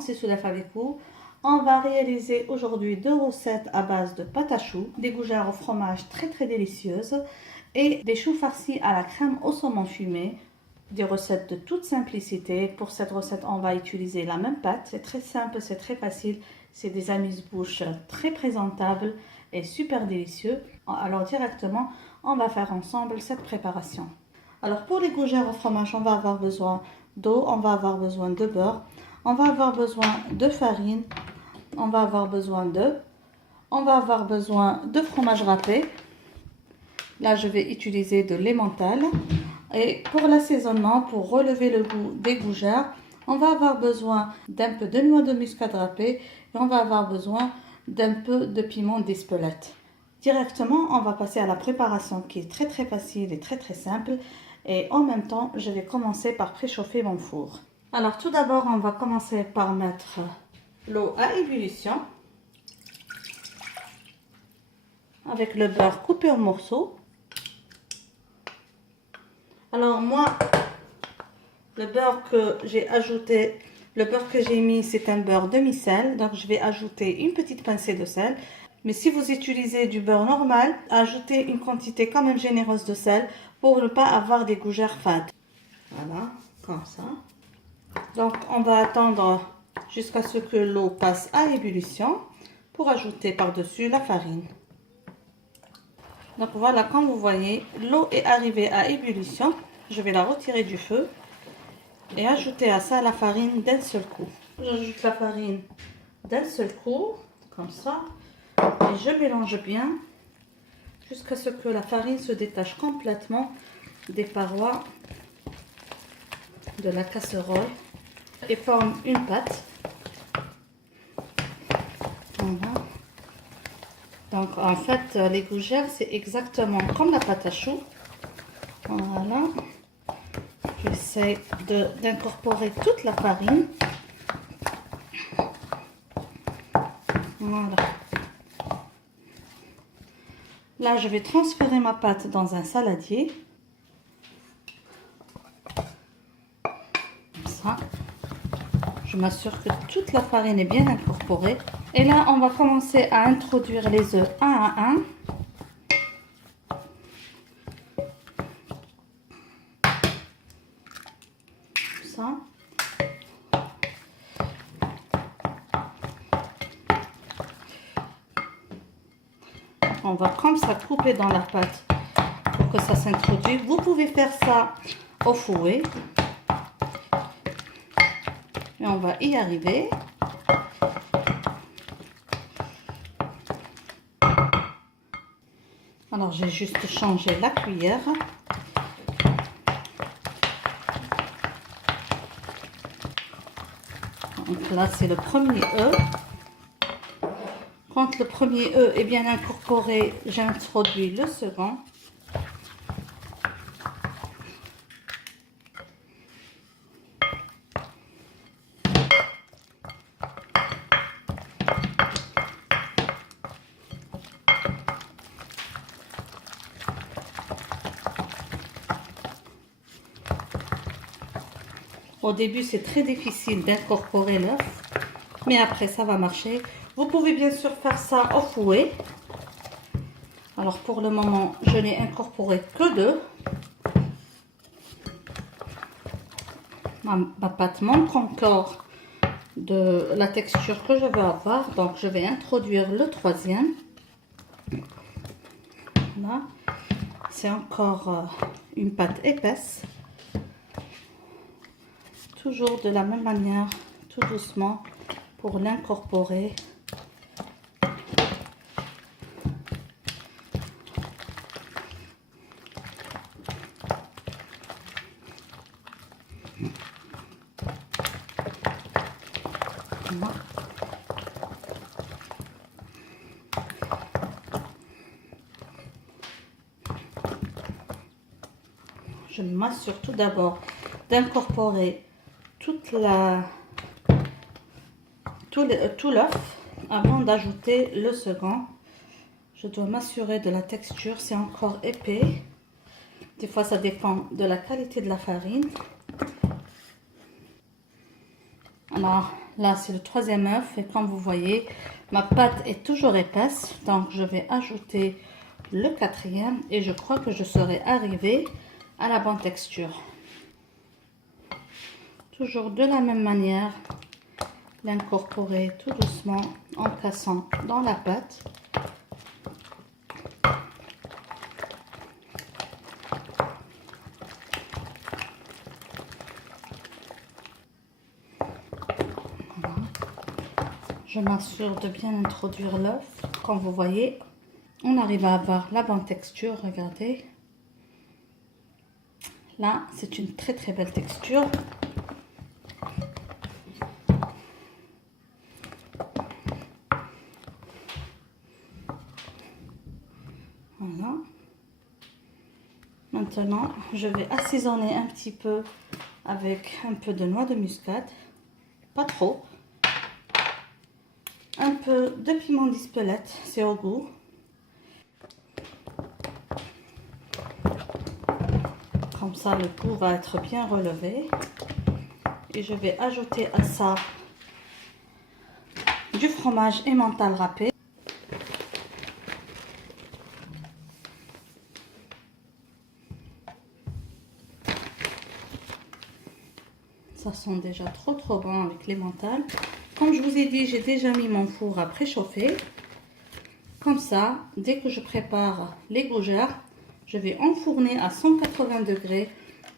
c'est Soudaf avec vous. On va réaliser aujourd'hui 2 recettes à base de pâte à choux, des gougères au fromage très délicieuses et des choux farcis à la crème au saumon fumé. Des recettes de toute simplicité. Pour cette recette, on va utiliser la même pâte. C'est très simple, c'est très facile. C'est des amuse-bouches très présentables et super délicieux. Alors directement, on va faire ensemble cette préparation. Alors pour les gougères au fromage, on va avoir besoin d'eau, on va avoir besoin de beurre, on va avoir besoin de farine, on va avoir besoin on va avoir besoin de fromage râpé. Là, je vais utiliser de l'emmental. Et pour l'assaisonnement, pour relever le goût des gougères, on va avoir besoin d'un peu de noix de muscade râpée et on va avoir besoin d'un peu de piment d'Espelette. Directement, on va passer à la préparation qui est très facile et très simple. Et en même temps, je vais commencer par préchauffer mon four. Alors tout d'abord, on va commencer par mettre l'eau à ébullition avec le beurre coupé en morceaux. Alors moi, le beurre que j'ai ajouté, le beurre que j'ai mis, c'est un beurre demi-sel. Donc je vais ajouter une petite pincée de sel. Mais si vous utilisez du beurre normal, ajoutez une quantité quand même généreuse de sel pour ne pas avoir des gougères fades. Voilà, comme ça. Donc on va attendre jusqu'à ce que l'eau passe à ébullition pour ajouter par-dessus la farine. Donc voilà, comme vous voyez, l'eau est arrivée à ébullition. Je vais la retirer du feu et ajouter à ça la farine d'un seul coup. J'ajoute la farine d'un seul coup, comme ça, et je mélange bien jusqu'à ce que la farine se détache complètement des parois de la casserole et forme une pâte. Voilà. Donc en fait, les gougères, c'est exactement comme la pâte à choux. Voilà. J'essaie d'incorporer toute la farine. Voilà. Là, je vais transférer ma pâte dans un saladier. Comme ça. Je m'assure que toute la farine est bien incorporée. Et là, on va commencer à introduire les œufs un à un. Comme ça. On va comme ça couper dans la pâte pour que ça s'introduise. Vous pouvez faire ça au fouet. Et on va y arriver. Alors, j'ai juste changé la cuillère. Donc là, c'est le premier œuf. Quand le premier œuf est bien incorporé, j'introduis le second. Au début, c'est très difficile d'incorporer l'œuf, mais après, ça va marcher. Vous pouvez bien sûr faire ça au fouet. Alors, pour le moment, je n'ai incorporé que 2. Ma pâte manque encore de la texture que je veux avoir, donc je vais introduire le troisième. Voilà. C'est encore une pâte épaisse. Toujours de la même manière, tout doucement, pour l'incorporer. Voilà. Je m'assure tout d'abord d'incorporer tout l'œuf avant d'ajouter le second. Je dois m'assurer de la texture, c'est encore épais. Des fois, ça dépend de la qualité de la farine. Alors Là, c'est le troisième œuf et comme vous voyez, ma pâte est toujours épaisse. Donc, je vais ajouter le quatrième et je crois que je serai arrivée à la bonne texture. Toujours de la même manière, l'incorporer tout doucement en cassant dans la pâte. Voilà. Je m'assure de bien introduire l'œuf. Comme vous voyez, on arrive à avoir la bonne texture, regardez. Là, c'est une très très belle texture. Voilà. Maintenant, je vais assaisonner un petit peu avec un peu de noix de muscade, pas trop. Un peu de piment d'Espelette, c'est au goût. Comme ça, le goût va être bien relevé. Et je vais ajouter à ça du fromage emmental râpé. Ça sent déjà trop bon avec l'emmental. Comme je vous ai dit, j'ai déjà mis mon four à préchauffer. Comme ça, dès que je prépare les gougères, je vais enfourner à 180 degrés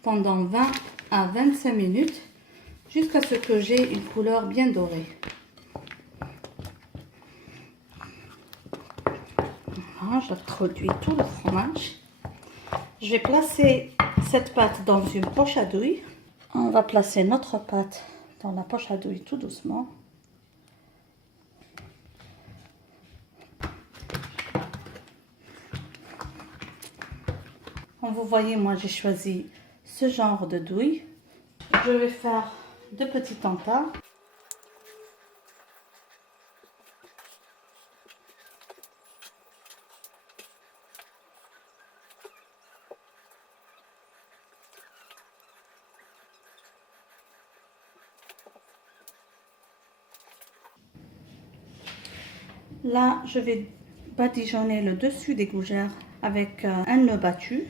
pendant 20 à 25 minutes jusqu'à ce que j'ai une couleur bien dorée. Voilà, j'introduis tout le fromage. Je vais placer cette pâte dans une poche à douille. On va placer notre pâte dans la poche à douille tout doucement. Comme vous voyez, moi j'ai choisi ce genre de douille. Je vais faire de petits tatas. Là, je vais badigeonner le dessus des gougères avec un nœud battu.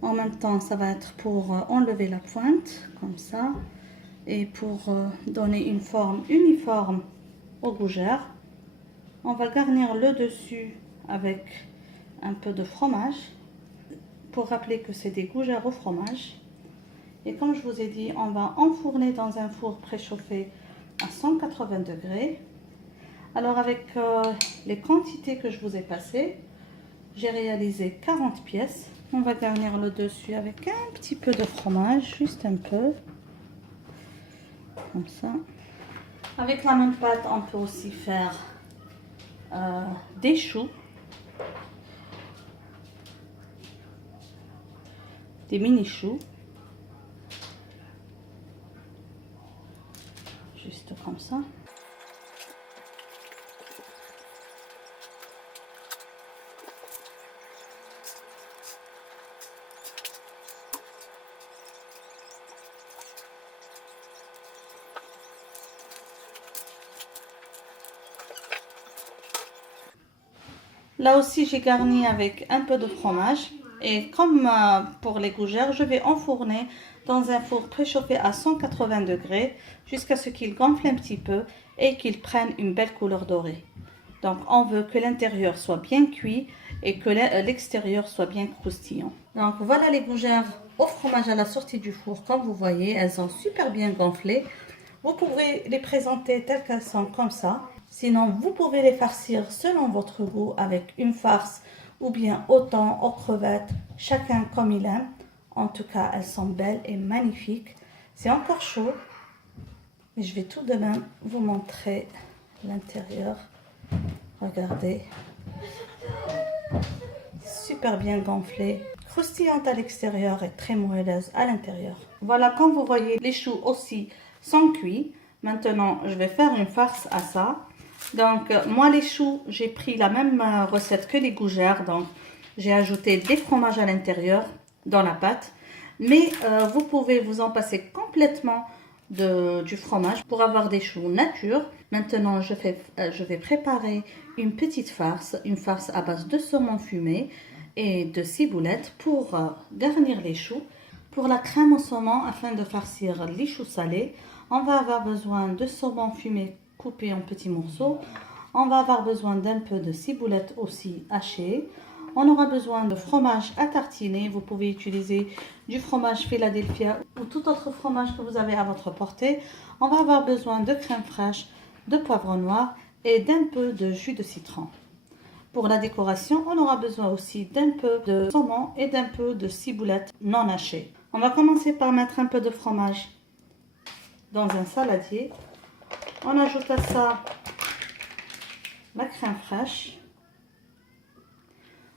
En même temps, ça va être pour enlever la pointe, comme ça, et pour donner une forme uniforme aux gougères. On va garnir le dessus avec un peu de fromage, pour rappeler que c'est des gougères au fromage. Et comme je vous ai dit, on va enfourner dans un four préchauffé à 180 degrés. Alors avec les quantités que je vous ai passées, j'ai réalisé 40 pièces. On va garnir le dessus avec un petit peu de fromage, juste un peu, comme ça. Avec la même pâte, on peut aussi faire des choux, des mini choux, juste comme ça. Là aussi, j'ai garni avec un peu de fromage. Et comme pour les gougères, je vais enfourner dans un four préchauffé à 180 degrés jusqu'à ce qu'il gonfle un petit peu et qu'il prenne une belle couleur dorée. Donc, on veut que l'intérieur soit bien cuit et que l'extérieur soit bien croustillant. Donc, voilà les gougères au fromage à la sortie du four. Comme vous voyez, elles ont super bien gonflé. Vous pouvez les présenter telles qu'elles sont comme ça. Sinon, vous pouvez les farcir selon votre goût avec une farce ou bien au thon, aux crevettes, chacun comme il aime. En tout cas, elles sont belles et magnifiques. C'est encore chaud, mais je vais tout de même vous montrer l'intérieur. Regardez, super bien gonflé, croustillante à l'extérieur et très moelleuse à l'intérieur. Voilà, comme vous voyez, les choux aussi sont cuits. Maintenant, je vais faire une farce à ça. Donc, moi, les choux, j'ai pris la même recette que les gougères. Donc, j'ai ajouté des fromages à l'intérieur, dans la pâte. Mais vous pouvez vous en passer complètement du fromage pour avoir des choux nature. Maintenant, je vais préparer une petite farce, une farce à base de saumon fumé et de ciboulette pour garnir les choux. Pour la crème au saumon, afin de farcir les choux salés, on va avoir besoin de saumon fumé coupé en petits morceaux. On va avoir besoin d'un peu de ciboulette aussi hachée. On aura besoin de fromage à tartiner. Vous pouvez utiliser du fromage Philadelphia ou tout autre fromage que vous avez à votre portée. On va avoir besoin de crème fraîche, de poivre noir et d'un peu de jus de citron. Pour la décoration, on aura besoin aussi d'un peu de saumon et d'un peu de ciboulette non hachée. On va commencer par mettre un peu de fromage dans un saladier. On ajoute à ça la crème fraîche.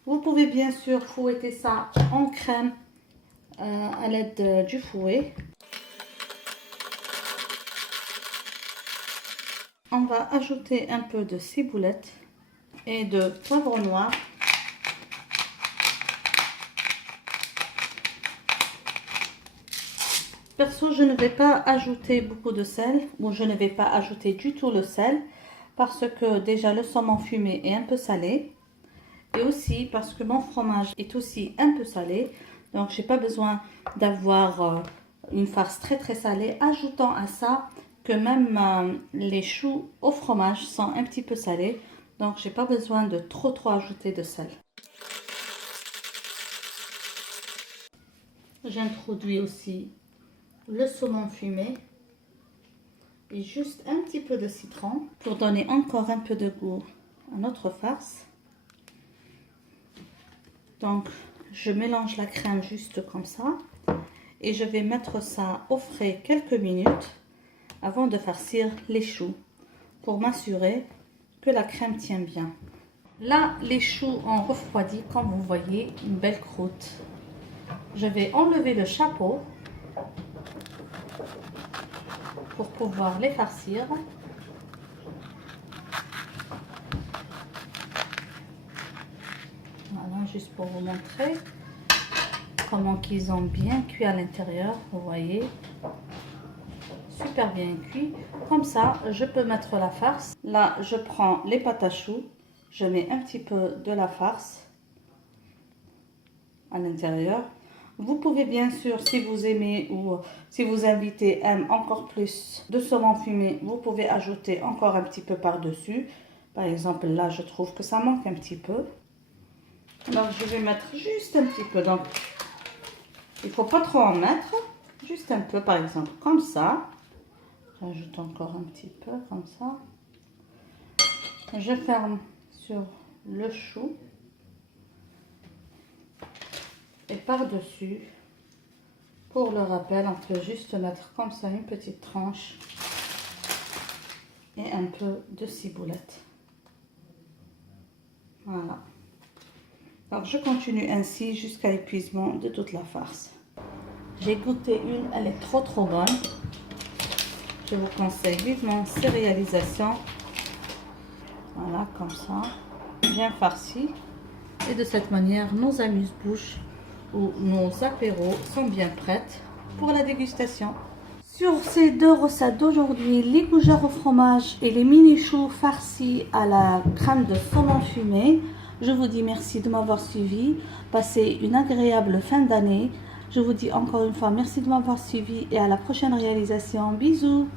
Vous pouvez bien sûr fouetter ça en crème à l'aide du fouet. On va ajouter un peu de ciboulette et de poivre noir. Perso, je ne vais pas ajouter beaucoup de sel ou je ne vais pas ajouter du tout le sel parce que déjà le saumon fumé est un peu salé. Et aussi parce que mon fromage est aussi un peu salé. Donc, je n'ai pas besoin d'avoir une farce très très salée. Ajoutant à ça que même les choux au fromage sont un petit peu salés. Donc, je n'ai pas besoin de trop ajouter de sel. J'introduis aussi le saumon fumé et juste un petit peu de citron pour donner encore un peu de goût à notre farce. Donc, je mélange la crème juste comme ça et je vais mettre ça au frais quelques minutes avant de farcir les choux pour m'assurer que la crème tient bien. Là, les choux ont refroidi, comme vous voyez, une belle croûte. Je vais enlever le chapeau pour pouvoir les farcir. Voilà, juste pour vous montrer comment qu'ils ont bien cuit à l'intérieur. Vous voyez, super bien cuit. Comme ça, je peux mettre la farce. Là, je prends les pâtes à choux. Je mets un petit peu de la farce à l'intérieur. Vous pouvez bien sûr, si vous aimez ou si vos invités aiment encore plus de saumon fumé, vous pouvez ajouter encore un petit peu par-dessus. Par exemple, là, je trouve que ça manque un petit peu. Donc, je vais mettre juste un petit peu. Donc, il ne faut pas trop en mettre. Juste un peu, par exemple, comme ça. J'ajoute encore un petit peu, comme ça. Je ferme sur le chou. Et par-dessus, pour le rappel, on peut juste mettre comme ça une petite tranche et un peu de ciboulette. Voilà. Donc, je continue ainsi jusqu'à l'épuisement de toute la farce. J'ai goûté une, elle est trop bonne. Je vous conseille vivement ces réalisations. Voilà, comme ça, bien farci. Et de cette manière, nos amuse-bouches ou nos apéros sont bien prêtes pour la dégustation. Sur ces deux recettes d'aujourd'hui, les gougères au fromage et les mini choux farcis à la crème de saumon fumé, je vous dis merci de m'avoir suivi. Passez une agréable fin d'année. Je vous dis encore une fois merci de m'avoir suivi et à la prochaine réalisation. Bisous.